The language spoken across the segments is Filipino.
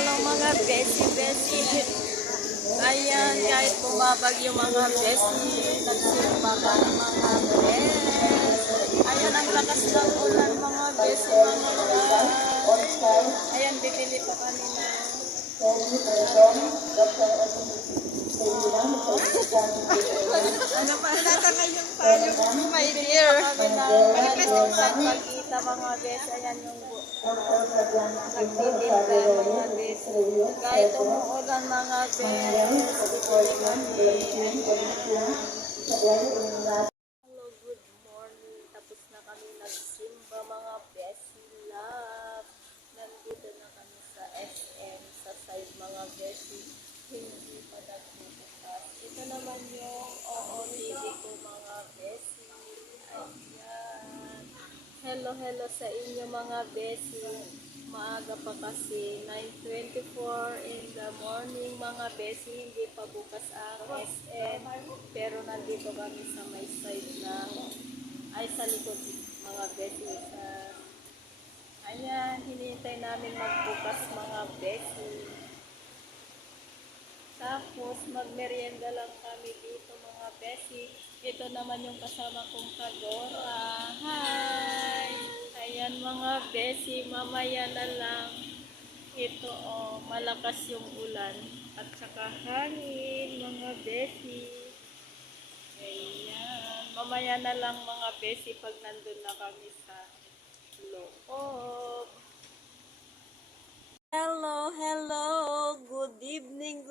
hello mga besi. Ayan, kahit bumabag yung mga besi, nagsimba pa ng mga bes. Ayan, ang lakas ng ulan mga besi, mga guys. Ayan, bibili pa kami na. Ano pa? Tatangay yung payo mo, my dear. Kami ng sa pagkita mga bes. Ayan yung nagtitinda mga bes. Kahit umuulan mga bes. Hello, good morning. Tapos na kami nagsimba mga besi love. Nandito na kami sa SM sa side mga besi. Hindi pa nagbubukas. Ito naman yung OOTV ko mga besi. Ayan. Hello sa inyo mga besi. Maaga pa kasi 9:24 in the morning mga besi. Hindi pa bukas ang SM. Pero nandito kami sa may side na sa likod mga besi. Ayan, hinihintay namin magbukas mga besi. Tapos, magmerienda lang kami dito mga besi. Ito naman yung kasama kong Kadora. Hi! Ayan mga besi, mamaya na lang. Ito malakas yung ulan. At saka hangin mga besi. Ayan. Mamaya na lang mga besi pag nandun na kami sa loob. Hello, good evening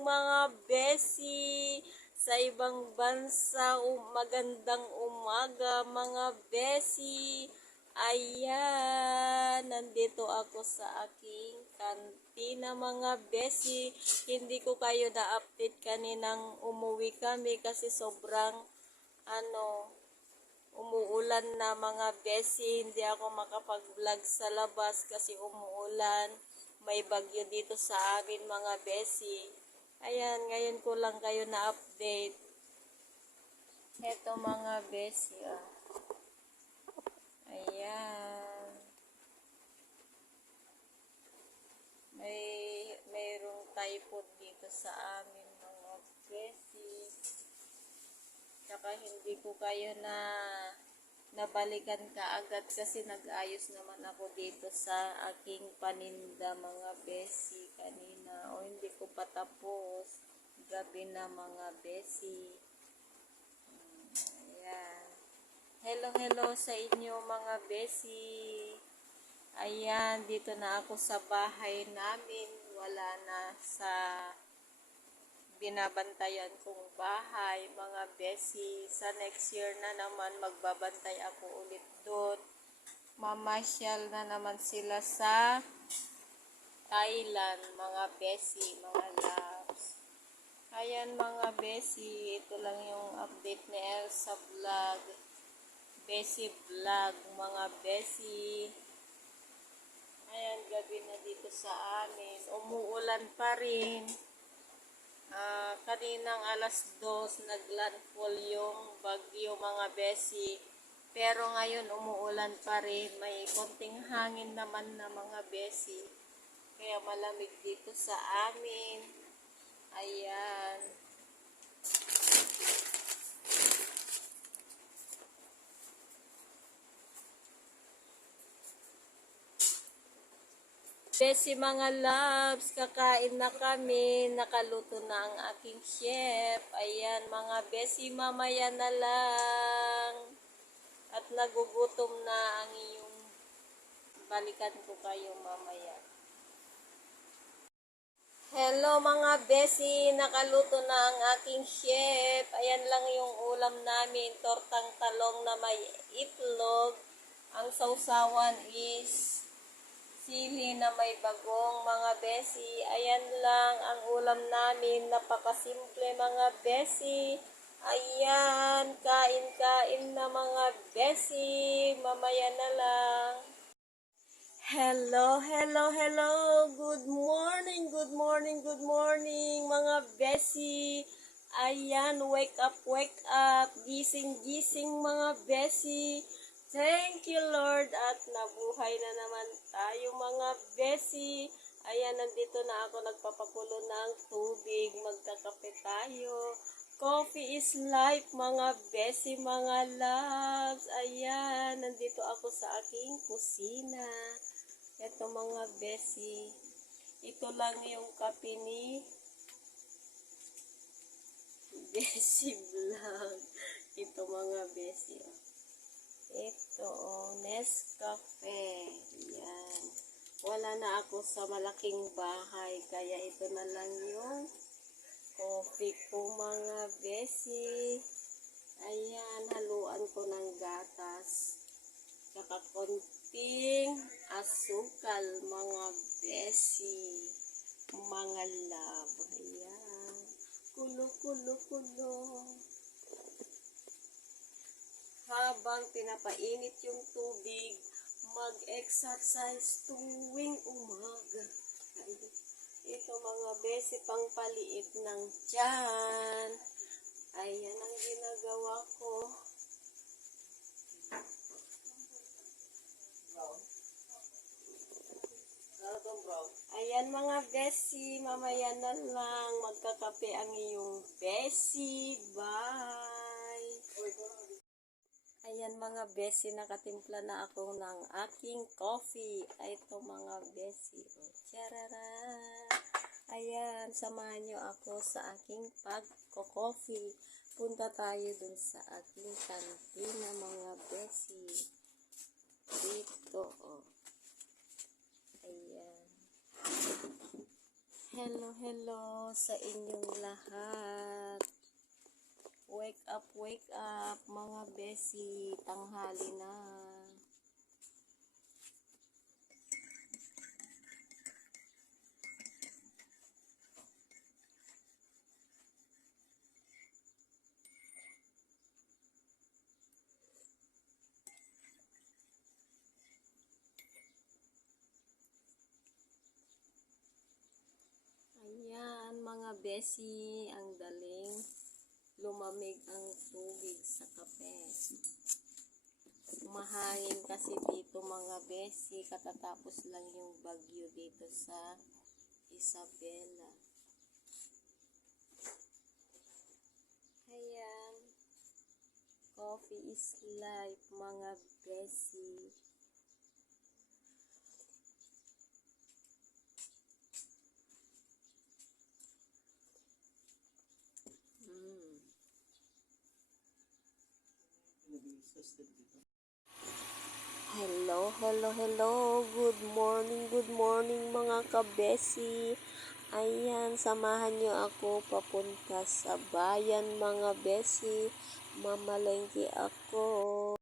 mga besi. Sa ibang bansa, magandang umaga mga besi. Ayan, nandito ako sa aking kantina mga besi. Hindi ko kayo na-update kaninang umuwi kami kasi sobrang umuulan na mga besi, hindi ako makapag-vlog sa labas kasi umuulan. May bagyo dito sa amin mga besi. Ayan, ngayon ko lang kayo na-update. Ito mga besi. Ayan. Mayroong typhoon dito sa amin mga besi. Tsaka hindi ko kayo nabalikan kaagad kasi nag-ayos naman ako dito sa aking paninda mga besi kanina. Hindi ko pa tapos. Gabi na mga besi. Ayan. Hello sa inyo mga besi. Ayan, dito na ako sa bahay namin. Wala na sa binabantayan kong bahay mga besi. Sa next year na naman magbabantay ako ulit doon. Mamasyal na naman sila sa Thailand mga besi, mga loves. Ayan mga besi, ito lang yung update ni Elsa Vlog, Besi Vlog mga besi. Ayan, gabi na dito sa amin, umuulan pa rin. Kaninang alas 2 naglandfall yung bagyo mga besi, pero ngayon umuulan pa rin, may konting hangin naman na mga besi, kaya malamig dito sa amin. Ayan. Besi mga loves, kakain na kami, nakaluto na ang aking chef. Ayan mga besi, mamaya na lang. At nagugutom na ang iyong, balikan ko kayo mamaya. Hello mga besi, nakaluto na ang aking chef. Ayan lang yung ulam namin, tortang talong na may itlog. Ang sausawan is sili na may bagong mga besi. Ayan lang ang ulam namin. Napakasimple mga besi. Ayan, kain na mga besi. Mamaya na lang. Hello. Good morning mga besi. Ayan, wake up. Gising mga besi. Thank you Lord at nabuhay na naman tayo mga besi. Ayan, nandito na ako nagpapakulo ng tubig. Magkakape tayo. Coffee is life, mga besi, mga loves. Ayan, nandito ako sa aking kusina. Ito mga besi. Ito lang yung kape ni Besi Vlog. Ito mga besi. Ito, Nescafe. Yan. Wala na ako sa malaking bahay, kaya ito na lang yung coffee ko mga besi. Ayan, haluan ko ng gatas. Saka konting asukal mga besi. Mga love. Ayan. Kulo, kulo, kulo. Habang pinapainit yung tubig, mag-exercise tuwing umaga. Ito mga besi, pangpaliit ng tiyan. Ayan ang ginagawa ko. Ayan mga besi, mamaya na lang magkakape ang iyong besi. Bye! Ayan mga besi, nakatimpla na ako ng aking coffee. Ay, ito mga besi. Charara! Ayan, samahan nyo ako sa aking pagko-coffee. Punta tayo dun sa aking kantina mga besi. Dito, oh. Ayan. Hello, hello sa inyong lahat. Wake up, mga besi. Tanghali na. Ayan, mga besi. Ang daling lumamig ang tubig sa kape. Mahangin kasi dito mga besi, katatapos lang yung bagyo dito sa Isabela. Ayan, coffee is life mga besi. Hello, hello, hello. Good morning mga kabesi. Ayan, samahan nyo ako papunta sa bayan mga besi. Mamalengke ako.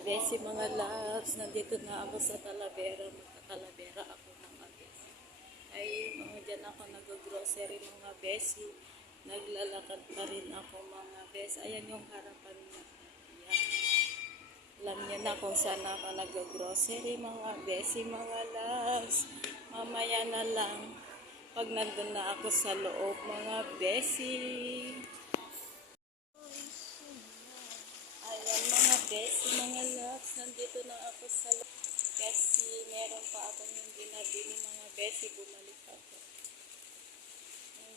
Besi, mga loves, nandito na ako sa Talavera. Magka-Talavera ako mga besi. Ay, mga dyan ako nag-grocery mga besi. Naglalakad pa rin ako mga besi. Ayan yung harapan niya. Ayan. Alam niyo na kung saan ako nag-grocery mga besi, mga loves. Mamaya na lang pag nandun na ako sa loob mga besi. Ayan mga besi, mga loves, nandito na ako sa loob kasi meron pa akong hindi nabili mga besi, bumalik ako.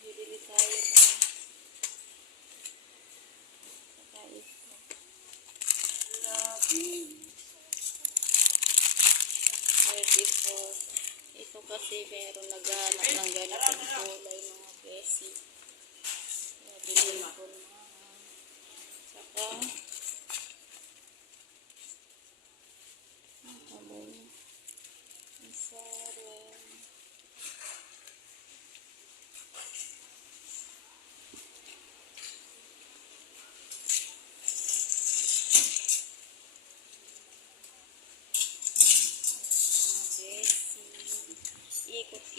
Bibili tayo ng kakain ko. Ito kasi meron naghanap ng ganitong kulay mga besi. Kaya bilhin ko na. Saka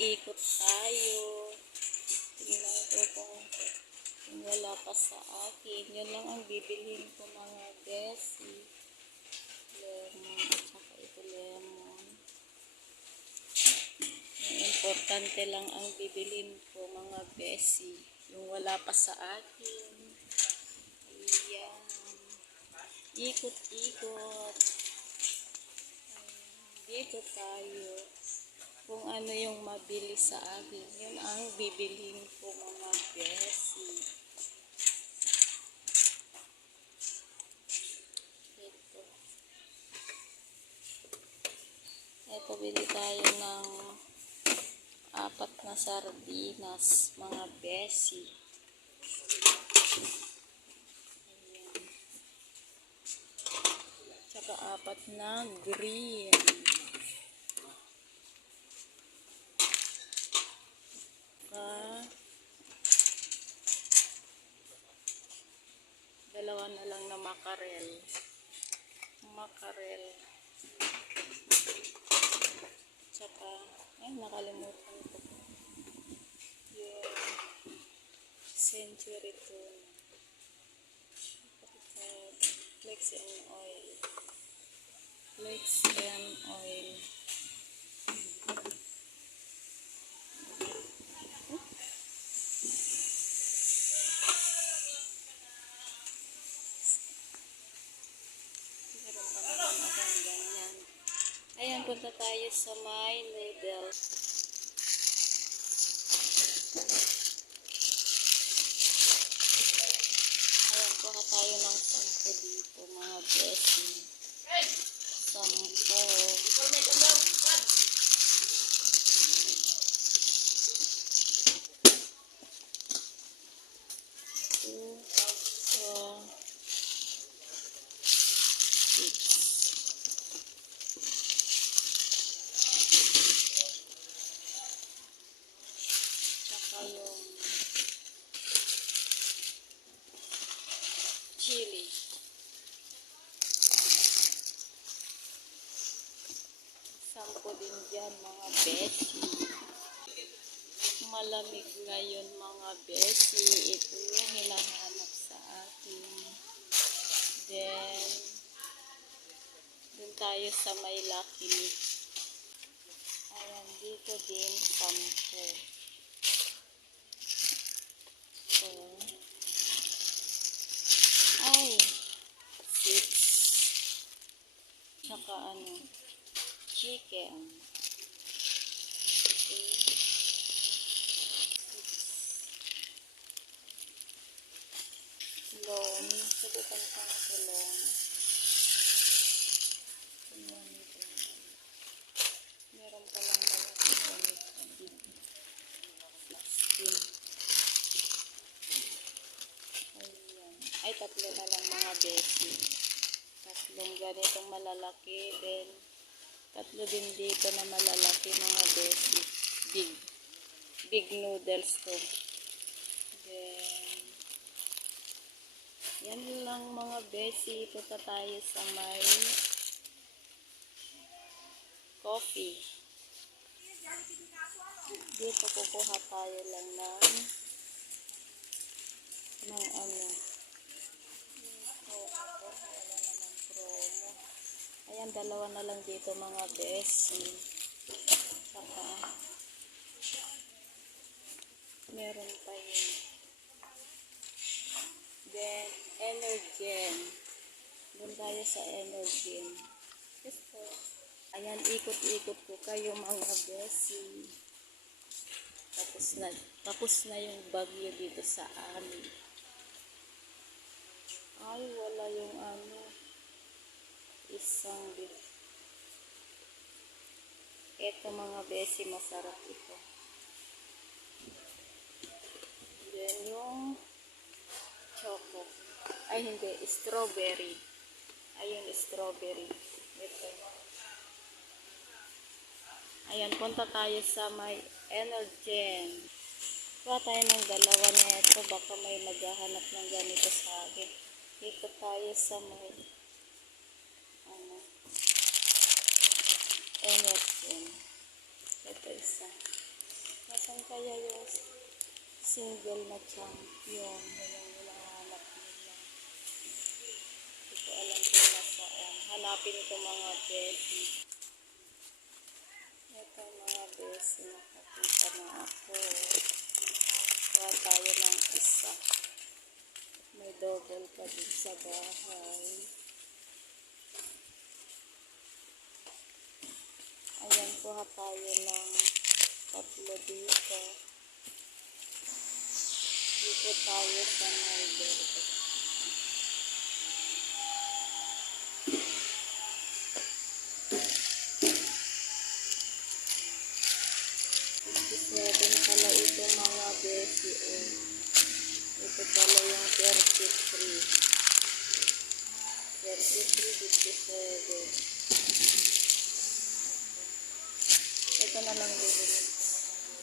ikot tayo. Tingnan ko kung wala pa sa akin. Yun lang ang bibilhin ko mga besi. Lemon at saka ito lemon. Yung importante lang ang bibilhin ko mga besi. Yung wala pa sa akin. Ayan. Ikot-ikot. Dito tayo. Kung ano yung mabili sa akin, yun ang bibilhin ko mga besi. Ito, bili tayo ng 4 na sardinas, mga besi. Ayan. Tsaka 4 na green. Dalawa na lang na makarel. Tsaka, nakalimutan ko. Yung century tuna. Flex and oil. Meron pa naman akong ganyan. Ayan, punta tayo sa my noodles. Ayan, kuha tayo ng 10 dito, mga besi. 10. Tsaka yung chili. Sampo din dyan mga besi. Malamig ngayon mga besi. Ito yung hinahanap sa akin. Then, dun tayo sa may Lucky Me. Ayan, dito din 10. So, 6. Tsaka chicken. 6. Long. Sagutan ko na ito long. Meron palang malaking gamit sa big. 16. Ayan. Ay, 3 na lang mga besi. 3 ganitong malalaki. Then, 3 din dito na malalaki mga besi. Big noodles to. Then, yan lang mga besi. Punta tayo sa may coffee. Dito kukuha tayo lang ng wala namang promo. Ayan, 2 na lang dito mga besi. Saka meron pa yun. Then, Energen. Doon tayo sa Energen. Yes po. Ayan, ikot-ikot ko kayo mga besi. Tapos na yung bagyo dito sa amin. Ay, wala yung isang bit. Ito mga besi, masarap ito. Then yung choco. Ay, hindi. Strawberry. Ayun, strawberry. Ito. Ayan, punta tayo sa may Energen. Kuha tayo ng 2 na ito. Baka may maghahanap ng ganito sa akin. Dito tayo sa may Energen. Ito isa. Nasaan kaya yung single na champion? Yun ang hinahanap nila. Hindi ko alam kung nasaan. Hanapin ko mga besi. Ito mga besi. Nakakita na ako. Kuha tayo ng isa. May double pa din sa bahay. Ayan, kuha tayo ng tatlo dito. Dito tayo sa may berde. Pala ito mga besi. Ito pala yung 33. 57. Ito na lang bibili.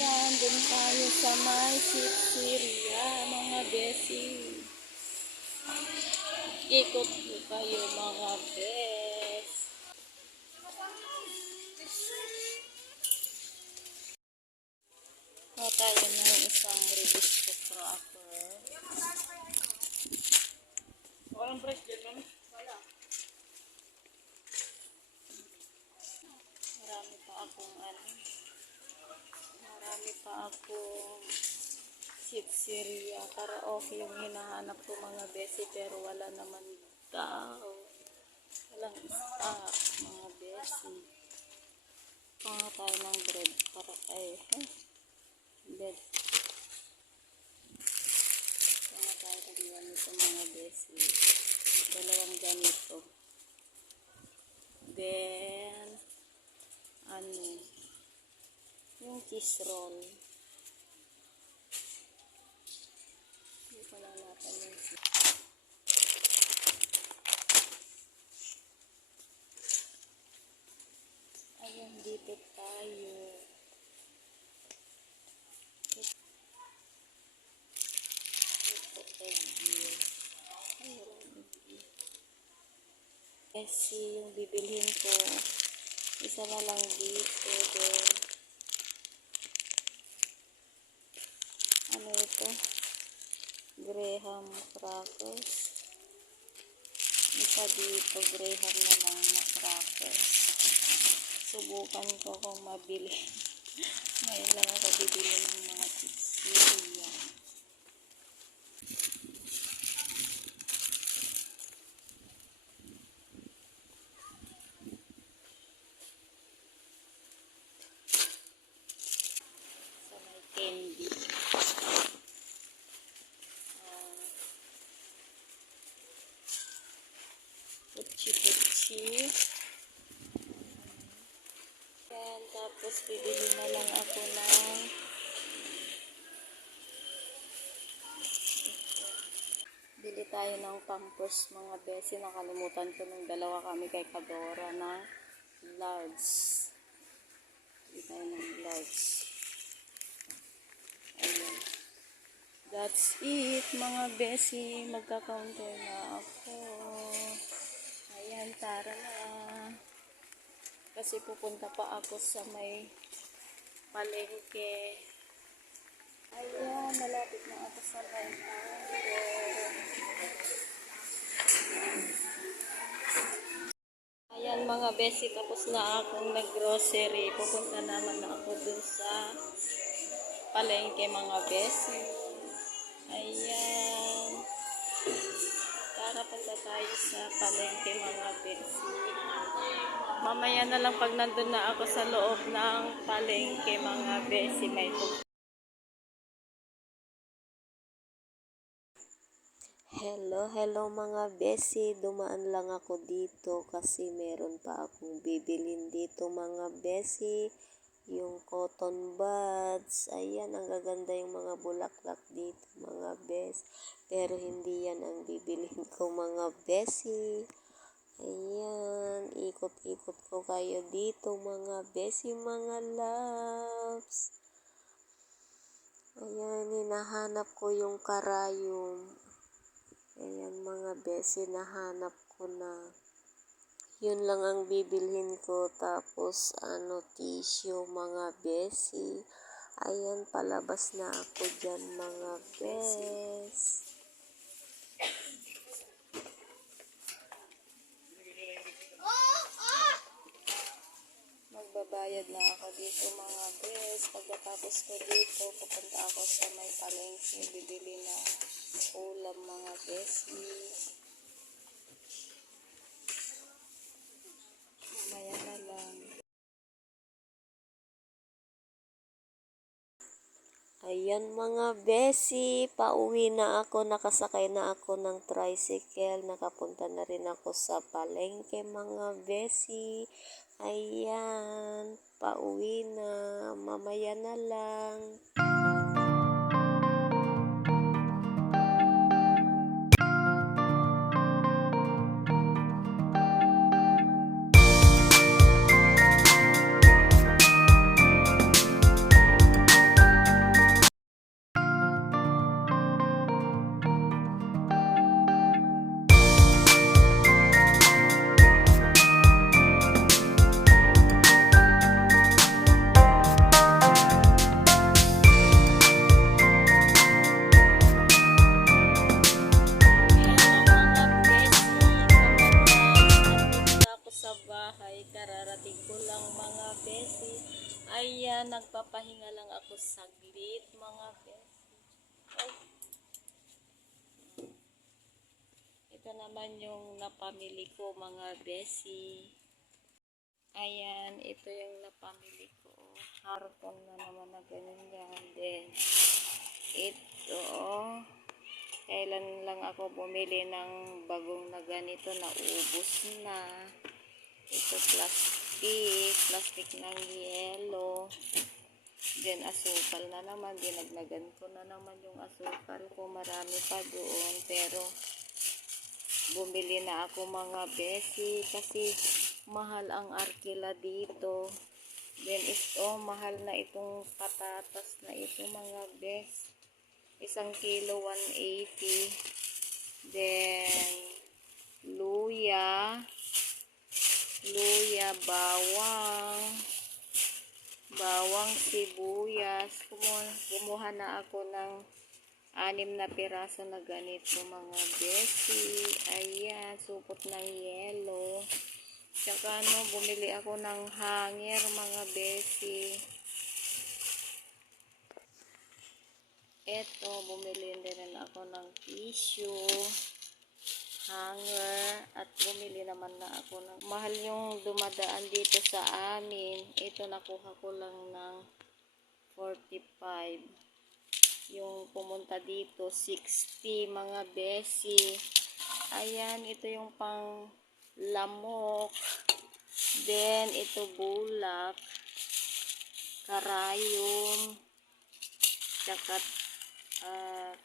Yan, dun tayo sa may Syria, mga besi. Ikot po kayo mga bes. Kuha tayo ng isang ribisco cracker. Walang price dyan, ma'am? Wala. Marami pa akong Syria. Karaoke yung hinahanap ko mga besi, pero wala naman daw. Walang stock mga besi. Kuha tayo ng bread para bread. Kuha tayo ng ganito mga besi. Dalawang ganito. Then yung cheese roll. Hindi pala natin yung ayan, dito tayo. Ito kasi yung bibilhin ko, isa na lang dito. Then ito? Graham crackers. Isa dito, Graham na lang na crackers. Subukan ko kung mabili. Ngayon lang ako bibili ng mga pizzeria. Sa may candy. Putsi-putsi. Yan, tapos bibili na lang ako ng bili tayo ng pampers mga besi. Nakalimutan ko nung dalawa kami kay Kadora na large. Bili tayo ng large. Ayan. That's it mga besi. Magka-counter na ako. Ayan, tara na. Kasi pupunta pa ako sa may palengke. Ayan, malapit na ako sa may palengke. Ayan mga besi, tapos na akong nag-grocery. Pupunta naman na ako dun sa palengke mga besi. Ayan. Tara, punta tayo sa palengke mga besi. Mamaya na lang pag nandun na ako sa loob ng palengke mga besi, may Hello mga besi, dumaan lang ako dito kasi meron pa akong bibilin dito mga besi, yung cotton buds. Ayan, ang gaganda yung mga bulaklak dito mga bes, pero hindi yan ang bibilin ko mga besi. Ayan, ikot-ikot ko kayo dito mga besi, mga loves. Ayan, hinahanap ko yung karayom. Ayan mga besi, nahanap ko na. Yun lang ang bibilhin ko. Tapos tissue mga besi. Ayan, palabas na ako dyan mga bes. Magbabayad na ako dito mga bes. Pagkatapos ko dito, pupunta ako sa may palengke. Bibili na ulam mga besi. Mamaya na lang. Ayan mga besi, pauwi na ako, nakasakay na ako ng tricycle, nakapunta na rin ako sa palengke mga besi. Ayan, pauwi na, mamaya na lang. Sa bahay, kararating ko lang mga besi. Ayan, nagpapahinga lang ako saglit mga besi. Ay. Ito naman yung napamili ko mga besi. Ayan, ito yung napamili ko. Karton na naman na ganyan yan. Then, ito, kailan lang ako bumili ng bagong na ganito na ubos na. Ito plastic ng yelo. Then asukal na naman, dinagnagan ko na naman yung asukal ko. Marami pa doon, pero bumili na ako mga besi kasi mahal ang arkila dito. Then ito, mahal na itong patatas na ito mga bes. 1 kilo 180. Then luya, bawang, sibuyas. Kumuha na ako ng 6 na piraso na ganito mga besi. Ayan, supot ng yelo. Tsaka bumili ako ng hanger mga besi. Eto, bumili din ako ng tissue, hanger, at bumili naman na ako ng mahal yung dumadaan dito sa amin. Ito nakuha ko lang ng 45. Yung pumunta dito 60 mga besi. Ayan, ito yung pang lamok. Then ito bulak, karayom, tsaka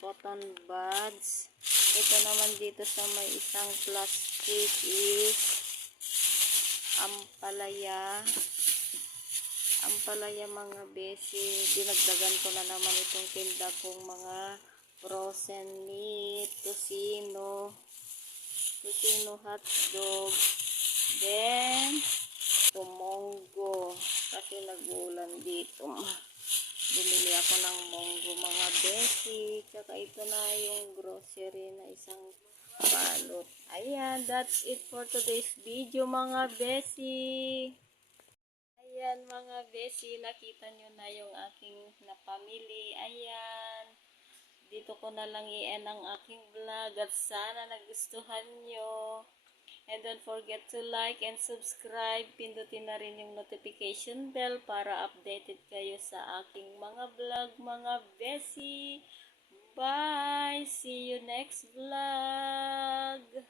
cotton buds. Ito naman dito sa may isang plastic is ampalaya mga besi. Dinagdagan ko na naman itong tinda kong mga frozen meat, tocino hotdog. Then monggo kasi nag-uulan dito. Bumili ako ng monggo mga besi. Tsaka ito na yung grocery na isang balot. Ayan, that's it for today's video mga besi. Ayan mga besi, nakita nyo na yung aking napamili. Ayan, dito ko na lang i-end ang aking vlog at sana nagustuhan nyo. And don't forget to like and subscribe. Pindutin na rin yung notification bell para updated kayo sa aking mga vlog mga besi. Bye! See you next vlog!